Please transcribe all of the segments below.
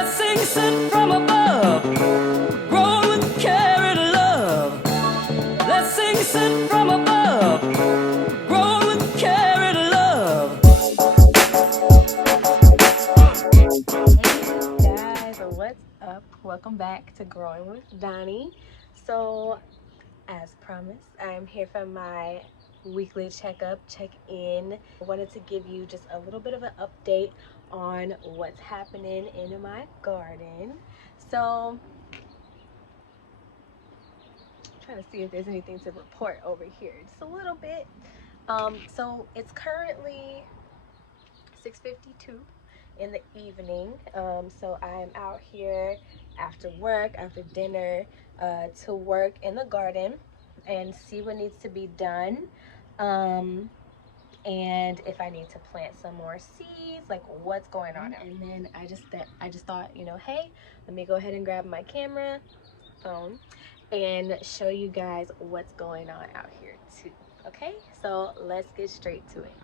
Blessings sent from above, grown with care and love. Blessings sent from above, grown with care and love. Hey guys, what's up? Welcome back to Growing with Donnie. So, as promised, I am here for my weekly check-in. I wanted to give you just a little bit of an update on what's happening in my garden. So, I'm trying to see if there's anything to report over here. Just a little bit. So it's currently 6:52 in the evening. So I'm out here after work, after dinner, to work in the garden and see what needs to be done. And if I need to plant some more seeds, like what's going on. And then I just thought, hey, let me go ahead and grab my camera, phone, and show you guys what's going on out here too. Okay, so let's get straight to it.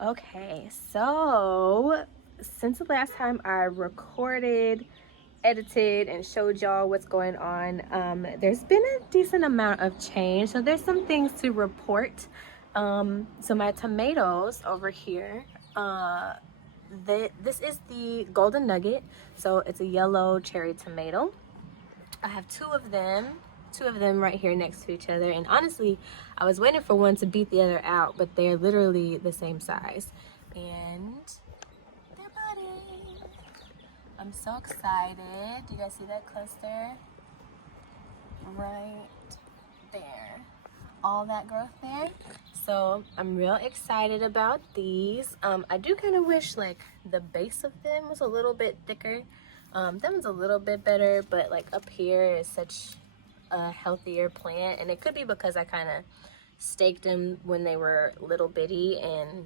Okay, so since the last time I recorded, edited, and showed y'all what's going on, there's been a decent amount of change. So there's some things to report. So my tomatoes over here, this is the Golden Nugget. So it's a yellow cherry tomato. I have two of them right here next to each other, and honestly I was waiting for one to beat the other out, but they're literally the same size and they're budding. I'm so excited. Do you guys see that cluster right there, all that growth there? So I'm real excited about these. I do kind of wish like the base of them was a little bit thicker. That one's a little bit better, but like up here is such a healthier plant, and it could be because I kind of staked them when they were little bitty and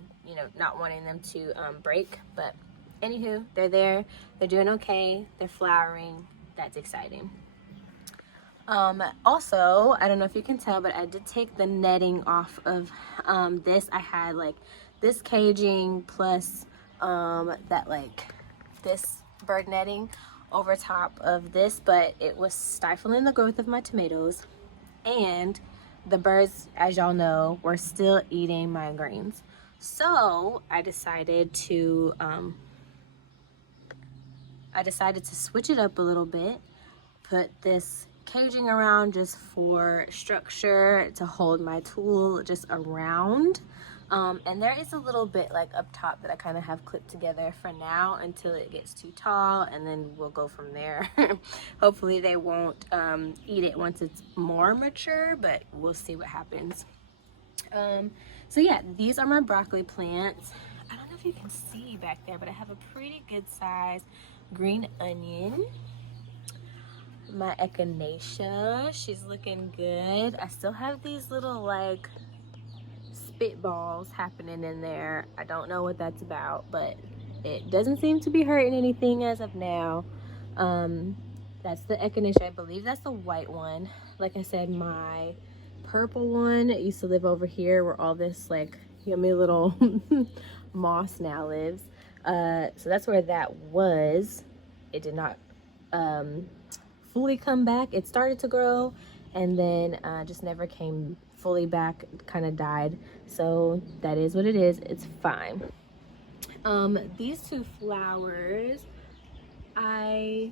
not wanting them to break. But anywho, they're there, they're doing okay, they're flowering. That's exciting. Also, I don't know if you can tell, but I did take the netting off of this. I had like this caging plus that like this bird netting over top of this, but it was stifling the growth of my tomatoes, and the birds, as y'all know, were still eating my greens. So I decided to switch it up a little bit, put this caging around just for structure to hold my tool just around. And there is a little bit like up top that I kind of have clipped together for now until it gets too tall, and then we'll go from there. Hopefully they won't eat it once it's more mature, but we'll see what happens. So yeah, these are my broccoli plants. I don't know if you can see back there, but I have a pretty good size green onion. My echinacea, she's looking good. I still have these little like spitballs happening in there. I don't know what that's about, but it doesn't seem to be hurting anything as of now. That's the echinacea. I believe that's the white one. Like I said, my purple one used to live over here where all this like yummy little moss now lives. So that's where that was. It did not fully come back. It started to grow and then just never came fully back, kind of died. So that is what it is. It's fine. These two flowers, at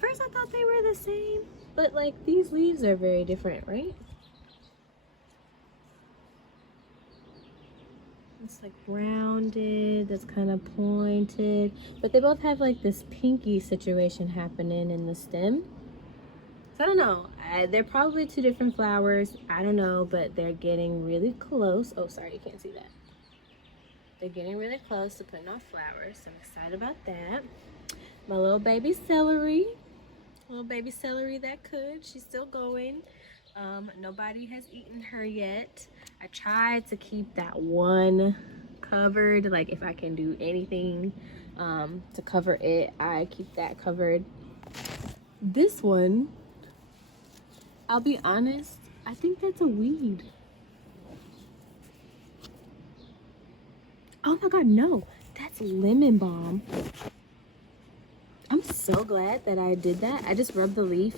first I thought they were the same, but like these leaves are very different, right? It's like rounded, that's kind of pointed, but they both have like this pinky situation happening in the stem. So I don't know, they're probably two different flowers, I don't know, but they're getting really close. Oh, sorry, you can't see that. They're getting really close to putting off flowers, so I'm excited about that. My little baby celery that could, she's still going. Nobody has eaten her yet. I tried to keep that one covered, like if I can do anything to cover it, I keep that covered. This one, I'll be honest, I think that's a weed. Oh my god, no, that's lemon balm. so glad that I did that. I just rubbed the leaf.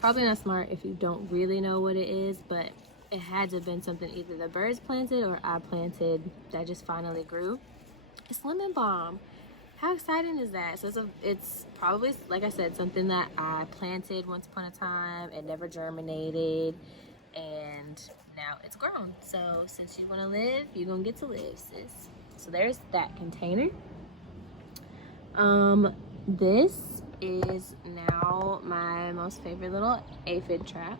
Probably not smart if you don't really know what it is, but it had to have been something either the birds planted or I planted that just finally grew. It's lemon balm. How exciting is that? So it's probably, like I said, something that I planted once upon a time. It never germinated, and now it's grown. So since you want to live, you're gonna get to live, sis. So there's that container. This is now my most favorite little aphid trap.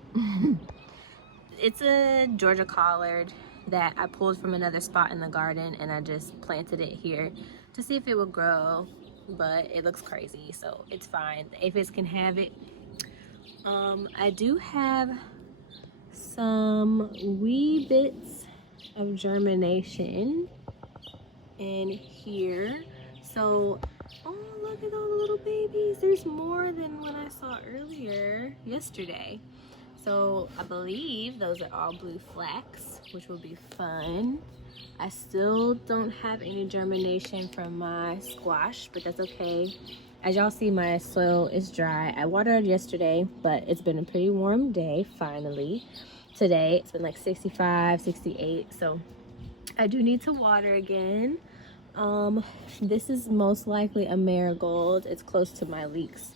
It's a Georgia collard that I pulled from another spot in the garden, and I just planted it here to see if it would grow, but it looks crazy, so it's fine. The aphids can have it. I do have some wee bits of germination in here. So, oh, look at all the little babies. There's more than what I saw earlier yesterday. So I believe those are all blue flax, which will be fun. I still don't have any germination from my squash, but that's okay. As y'all see, my soil is dry. I watered yesterday, but it's been a pretty warm day finally. Today it's been like 65, 68, so I do need to water again. This is most likely a marigold. It's close to my leeks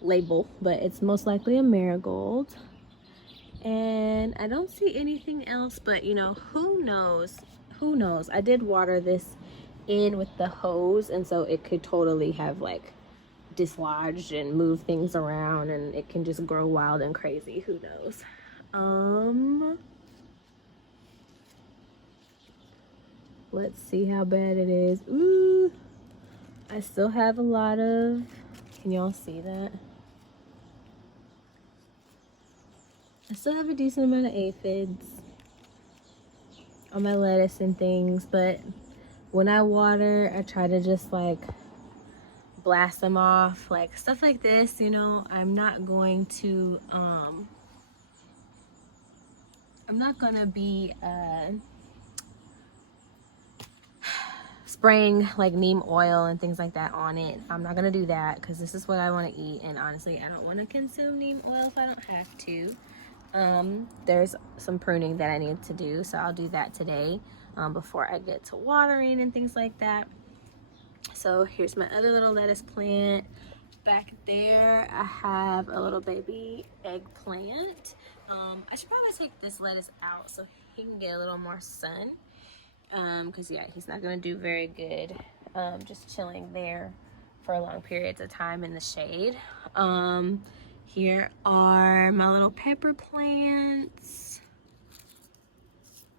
label, but it's most likely a marigold. And I don't see anything else, but you know, who knows? Who knows? I did water this in with the hose, and so it could totally have like dislodged and moved things around, and it can just grow wild and crazy. Who knows? Let's see how bad it is. Ooh, I still have a lot of, can y'all see that? I still have a decent amount of aphids on my lettuce and things, but when I water, I try to just like blast them off, like stuff like this, you know. I'm not going to be spraying like neem oil and things like that on it. I'm not gonna do that because this is what I want to eat, and honestly I don't want to consume neem oil if I don't have to. There's some pruning that I need to do, so I'll do that today before I get to watering and things like that. So here's my other little lettuce plant. Back there I have a little baby eggplant. I should probably take this lettuce out so he can get a little more sun, because yeah, he's not going to do very good just chilling there for long periods of time in the shade. Here are my little pepper plants.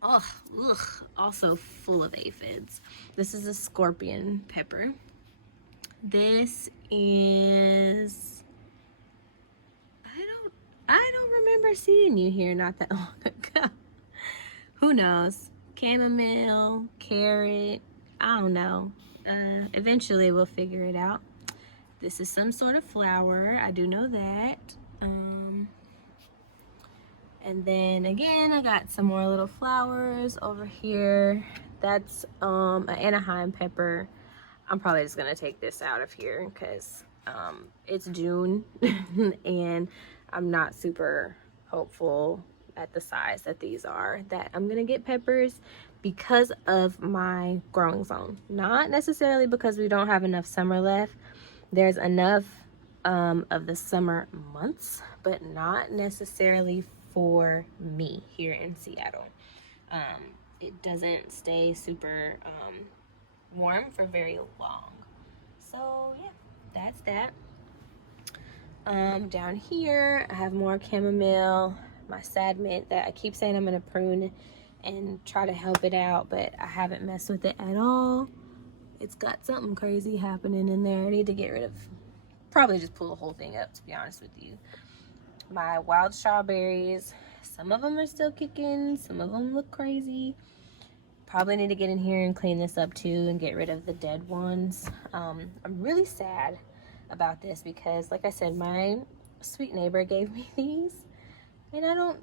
Oh, ugh, also full of aphids. This is a scorpion pepper. This is, I don't remember seeing you here not that long ago. Who knows? Chamomile, carrot, I don't know. Eventually we'll figure it out. This is some sort of flower, I do know that. And then again, I got some more little flowers over here. That's an Anaheim pepper. I'm probably just gonna take this out of here because it's June and I'm not super hopeful at the size that these are that I'm gonna get peppers because of my growing zone. Not necessarily because we don't have enough summer left. There's enough of the summer months, but not necessarily for me here in Seattle. It doesn't stay super warm for very long. So yeah, that's that. Down here I have more chamomile, my sad mint that I keep saying I'm gonna prune and try to help it out, but I haven't messed with it at all. It's got something crazy happening in there. I need to get rid of, probably just pull the whole thing up, to be honest with you. My wild strawberries, some of them are still kicking, some of them look crazy. Probably need to get in here and clean this up too and get rid of the dead ones. I'm really sad about this because, like I said, my sweet neighbor gave me these, and I'm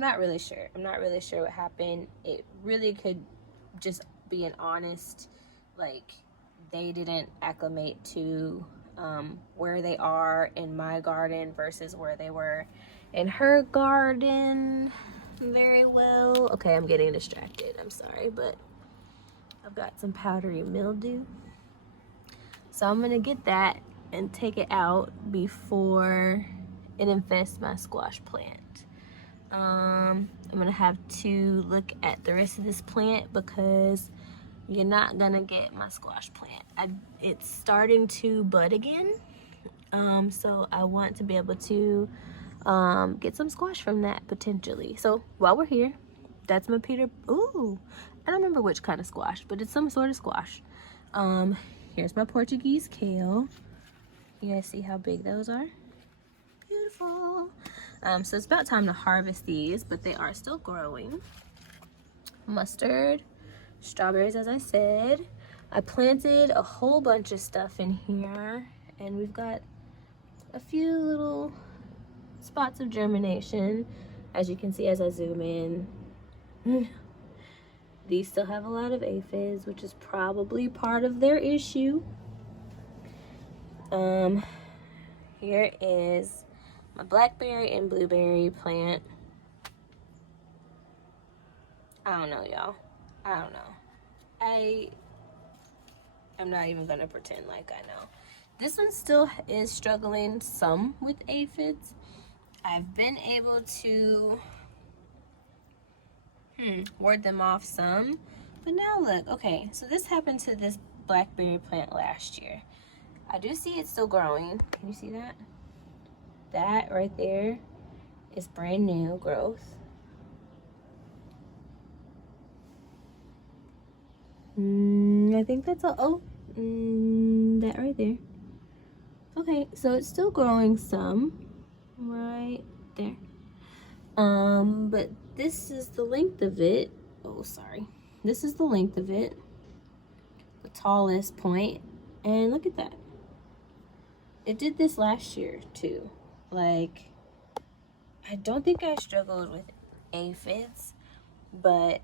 not really sure. I'm not really sure what happened. It really could just being honest, like they didn't acclimate to where they are in my garden versus where they were in her garden very well. Okay, I'm getting distracted. I'm sorry, but I've got some powdery mildew. So I'm gonna get that and take it out before it infests my squash plant. I'm gonna have to look at the rest of this plant because you're not gonna get my squash plant. It's starting to bud again. So I want to be able to get some squash from that potentially. So while we're here, that's my Peter. Ooh, I don't remember which kind of squash, but it's some sort of squash. Here's my Portuguese kale. You guys see how big those are? Beautiful. So it's about time to harvest these, but they are still growing. Mustard, strawberries, as I said. I planted a whole bunch of stuff in here, and we've got a few little spots of germination, as you can see as I zoom in. These still have a lot of aphids, which is probably part of their issue. Here is my blackberry and blueberry plant. I don't know, y'all. I don't know. I'm not even gonna pretend like I know. This one still is struggling some with aphids. I've been able to ward them off some, but now look. Okay, so this happened to this blackberry plant last year. I do see it's still growing. Can you see that? That right there is brand new growth. I think that's all. Oh, that right there. Okay, so it's still growing some right there. But this is the length of it. Oh, sorry. This is the length of it. The tallest point. And look at that. It did this last year too. Like, I don't think I struggled with aphids, but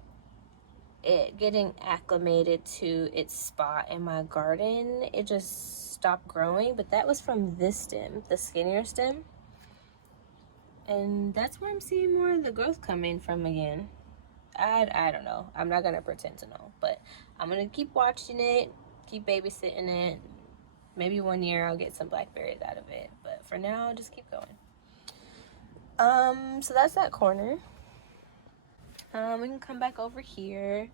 it getting acclimated to its spot in my garden, it just stopped growing. But that was from this stem, the skinnier stem. And that's where I'm seeing more of the growth coming from again. I don't know. I'm not going to pretend to know. But I'm going to keep watching it, keep babysitting it. Maybe one year I'll get some blackberries out of it. But for now, just keep going. So that's that corner. We can come back over here.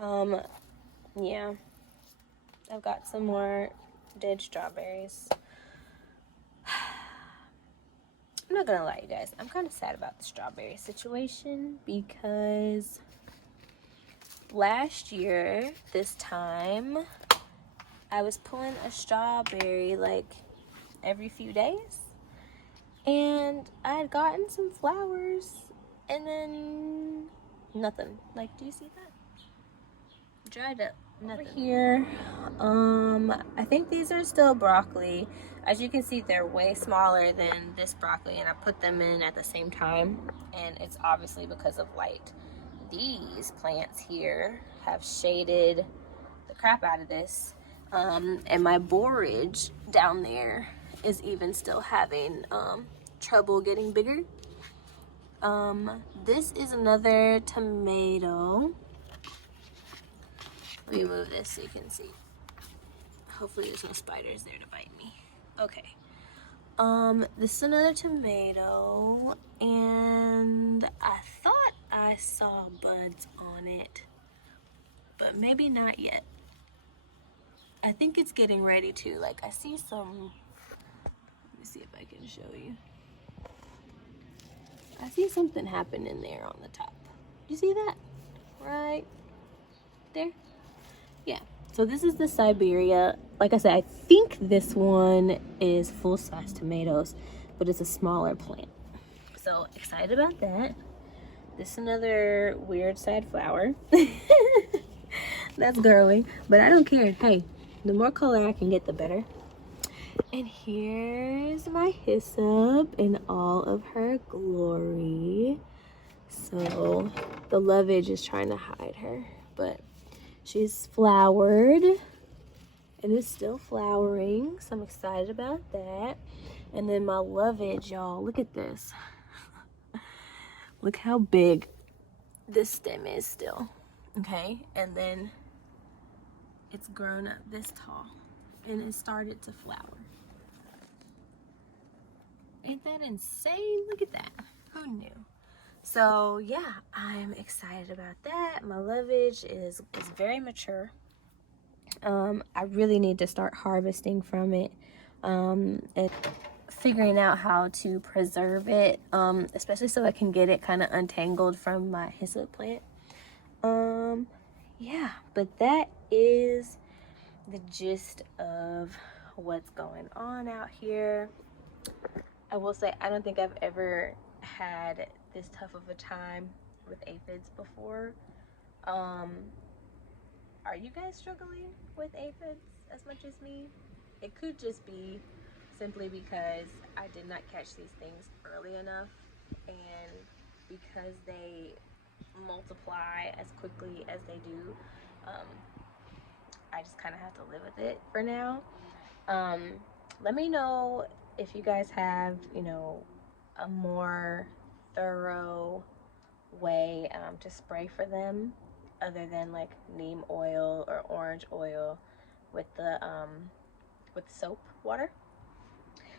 Yeah. I've got some more dead strawberries. I'm not gonna lie, you guys. I'm kind of sad about the strawberry situation because last year, this time, I was pulling a strawberry like every few days. And I had gotten some flowers and then nothing. Like, do you see that? Dried up. Nothing. Over here, I think these are still broccoli. As you can see, they're way smaller than this broccoli, and I put them in at the same time, and it's obviously because of light. These plants here have shaded the crap out of this, and my borage down there is even still having trouble getting bigger. This is another tomato. Let me move this so you can see. Hopefully there's no spiders there to bite me. Okay. This is another tomato, and I thought I saw buds on it, but maybe not yet. I think it's getting ready to. Like, I see some. Let me see if I can show you. I see something happening there on the top. You see that? Right there? Yeah. So this is the Siberia. Like I said, I think this one is full-size tomatoes, but it's a smaller plant. So excited about that. This is another weird side flower that's growing, but I don't care. Hey, the more color I can get, the better. And here's my hyssop in all of her glory. So the lovage is trying to hide her, but She's flowered and is still flowering, so I'm excited about that. And then my lovage, y'all, look at this. Look how big this stem is still. Okay, and then it's grown up this tall and it started to flower. Ain't that insane? Look at that. Who knew? So yeah, I'm excited about that. My lovage is very mature. I really need to start harvesting from it and figuring out how to preserve it, especially so I can get it kind of untangled from my hyssop plant. Yeah, but that is the gist of what's going on out here. I will say I don't think I've ever had this tough of a time with aphids before. Are you guys struggling with aphids as much as me? It could just be simply because I did not catch these things early enough, and because they multiply as quickly as they do, I just kind of have to live with it for now. Let me know if you guys have, you know, a more thorough way to spray for them other than like neem oil or orange oil with the soap water.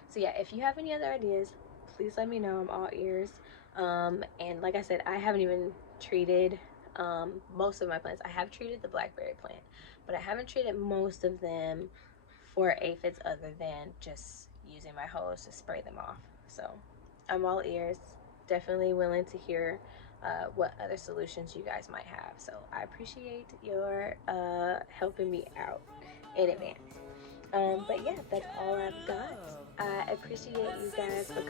So yeah, if you have any other ideas, please let me know. I'm all ears. And like I said, I haven't even treated most of my plants. I have treated the blackberry plant, but I haven't treated most of them for aphids other than just using my hose to spray them off. So I'm all ears. Definitely willing to hear what other solutions you guys might have. So I appreciate your helping me out in advance. But yeah, that's all I've got. I appreciate you guys for